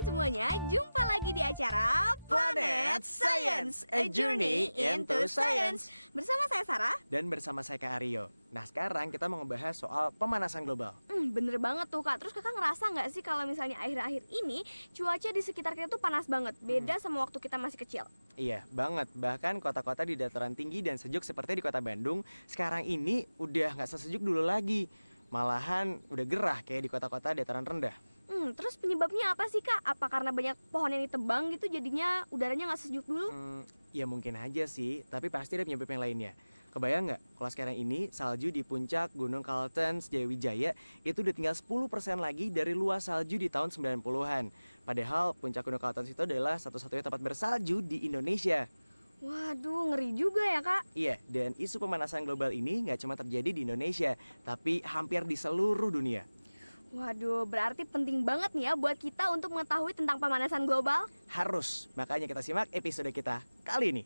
teman-teman semuanya, jumpa lagi di acara Planet Science, a journey into science. Bersama saya Sarah. Dan bersama saya Kak Aryo. Nah sekarang kita mau ngebahas soal pemanasan global. Bener banget tuh Kak. Terus Kakak ngerasa nggak sih kalau misalnya akhir-akhir ini cuaca di sekitar kita tuh panas banget, beda sama waktu kita masih kecil? Iya banget, bahkan kota-kota di dataran tinggi dan sejuk seperti di kota Bandung sekarang ini udah nggak sesejuk dulu lagi. Malahan udah gerah kayak di kota-kota dataran rendah. Terus penyebabnya apa sih Kak? Apa karena banyak pohon yang ditebang gitu jadinya udaranya nggak sejuk dulu? Ya mungkin aja sih, tapi pasti ada penyebab yang lainnya. Kebayang nggak kalau sekarang ini salju di puncak Gunung Kaltens, Jayawijaya itu udah tinggal 10% lagi dari luas salju di tahun 90-an. Padahal puncak Gunung Kaltens itu adalah satu-satunya tempat bersalju di Indonesia. Waduh, ngeri juga ya Kak. Iya, dan isu pemanasan global ini nggak cuma terjadi di Indonesia, tapi hampir di seluruh dunia. Waduh, berarti penting banget nih ya buat kita untuk mengetahui tentang pemanasan global. Harus, makanya kita simak episode kita kali ini.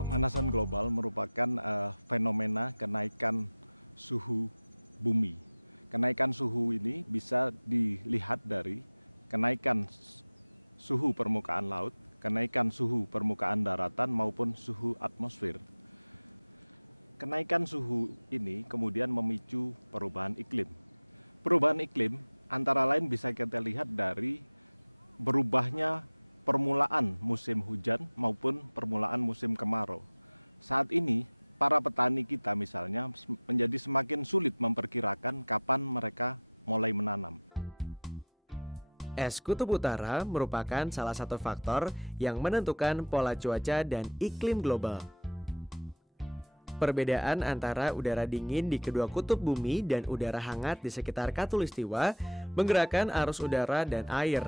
Pemanasan global merupakan fenomena kenaikan suhu bumi. Kenaikan suhu ini bisa dilihat dari kenaikan suhu permukaan laut, kenaikan suhu permukaan daratan maupun suhu atmosfer. Kenaikan suhu ini kemudian memicu perubahan iklim. Perubahan iklim antara lain bisa kita lihat dari berubahnya permulaan musim hujan maupun permulaan musim kemarau. Saat ini, para petani kita misalnya menjadi semakin sulit memperkirakan kapan mereka mulai menanam. Es Kutub Utara merupakan salah satu faktor yang menentukan pola cuaca dan iklim global. Perbedaan antara udara dingin di kedua kutub bumi dan udara hangat di sekitar khatulistiwa menggerakkan arus udara dan air,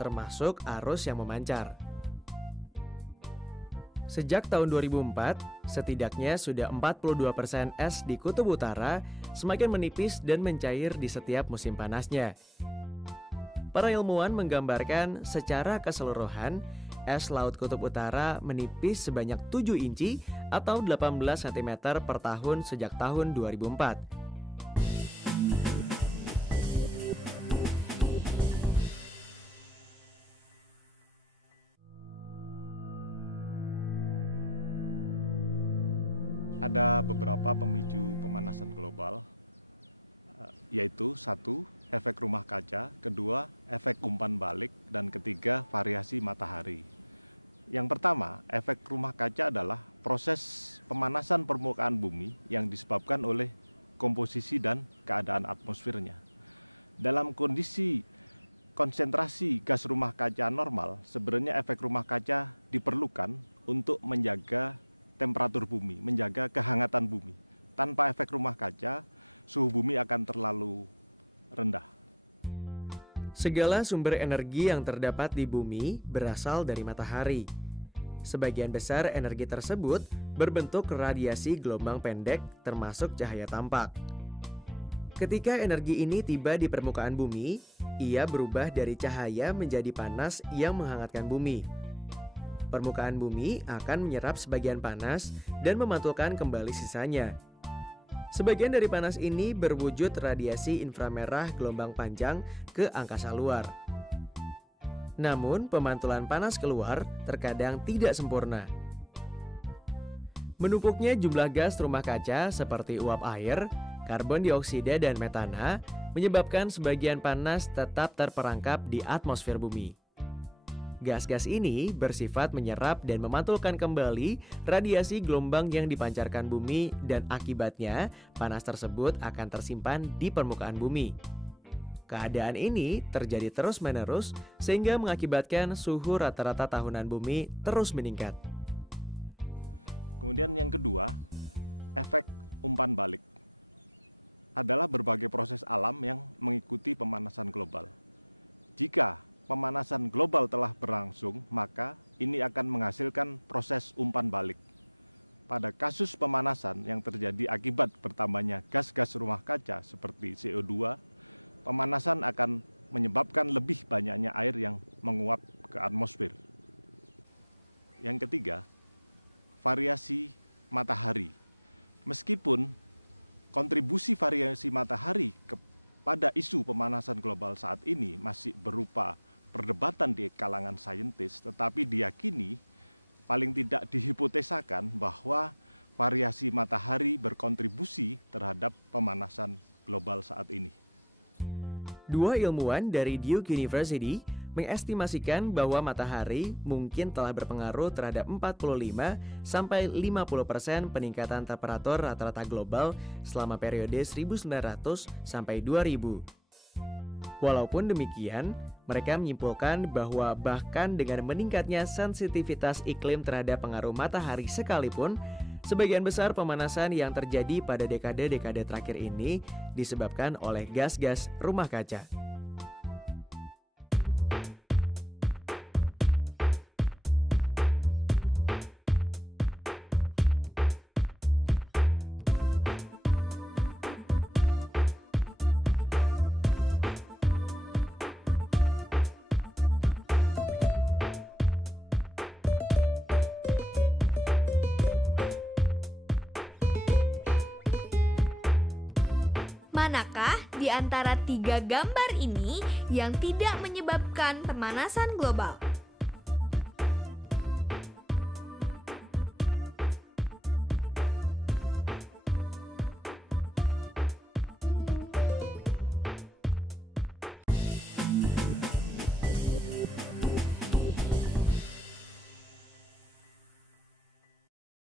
termasuk arus yang memancar. Sejak tahun 2004, setidaknya sudah 42% es di Kutub Utara semakin menipis dan mencair di setiap musim panasnya. Para ilmuwan menggambarkan secara keseluruhan, es Laut Kutub Utara menipis sebanyak 7 inci atau 18 cm per tahun sejak tahun 2004. Ada beberapa pemicu pemanasan global, yaitu 1. Efek rumah kaca, 2. Efek umpan balik, dan 3. Variasi matahari. Yang pertama, efek rumah kaca adalah proses pemanasan permukaan bumi yang disebabkan oleh komposisi dan keadaan atmosfernya. Dalam kondisi konsentrasi gas rumah kaca normal, sebenarnya efek rumah kaca diperlukan untuk menjaga temperatur bumi, menjaga kehangatan bumi. Tanpa efek rumah kaca, suhu bumi akan terlalu rendah. Segala sumber energi yang terdapat di bumi berasal dari matahari. Sebagian besar energi tersebut berbentuk radiasi gelombang pendek termasuk cahaya tampak. Ketika energi ini tiba di permukaan bumi, ia berubah dari cahaya menjadi panas yang menghangatkan bumi. Permukaan bumi akan menyerap sebagian panas dan memantulkan kembali sisanya. Sebagian dari panas ini berwujud radiasi inframerah gelombang panjang ke angkasa luar. Namun, pemantulan panas keluar terkadang tidak sempurna. Menumpuknya jumlah gas rumah kaca seperti uap air, karbon dioksida, dan metana menyebabkan sebagian panas tetap terperangkap di atmosfer bumi. Gas-gas ini bersifat menyerap dan memantulkan kembali radiasi gelombang yang dipancarkan bumi dan akibatnya panas tersebut akan tersimpan di permukaan bumi. Keadaan ini terjadi terus-menerus sehingga mengakibatkan suhu rata-rata tahunan bumi terus meningkat. Kemudian yang kedua, efek umpan balik adalah berbagai proses alam yang mengikuti pemanasan global. Jika pemanasan global telah berlangsung, maka ini akan menghasilkan proses umpan balik. Pada kasus pemanasan yang terjadi akibat bertambahnya gas-gas rumah kaca seperti CO2, pemanasan akan menyebabkan lebih banyaknya air yang menguap ke atmosfer. Yang ketiga, variasi matahari. Meskipun kontribusi variasi matahari kepada isu pemanasan global saat ini masih berupa perdebatan di kalangan saintis, tetapi diyakini paling tidak dihipotesakan bahwa variasi matahari berkontribusi terhadap pemanasan global saat ini. Dua ilmuwan dari Duke University mengestimasikan bahwa matahari mungkin telah berpengaruh terhadap 45-50% peningkatan temperatur rata-rata global selama periode 1900 sampai 2000. Walaupun demikian, mereka menyimpulkan bahwa bahkan dengan meningkatnya sensitivitas iklim terhadap pengaruh matahari sekalipun, sebagian besar pemanasan yang terjadi pada dekade-dekade terakhir ini disebabkan oleh gas-gas rumah kaca. Manakah di antara 3 gambar ini yang tidak menyebabkan pemanasan global?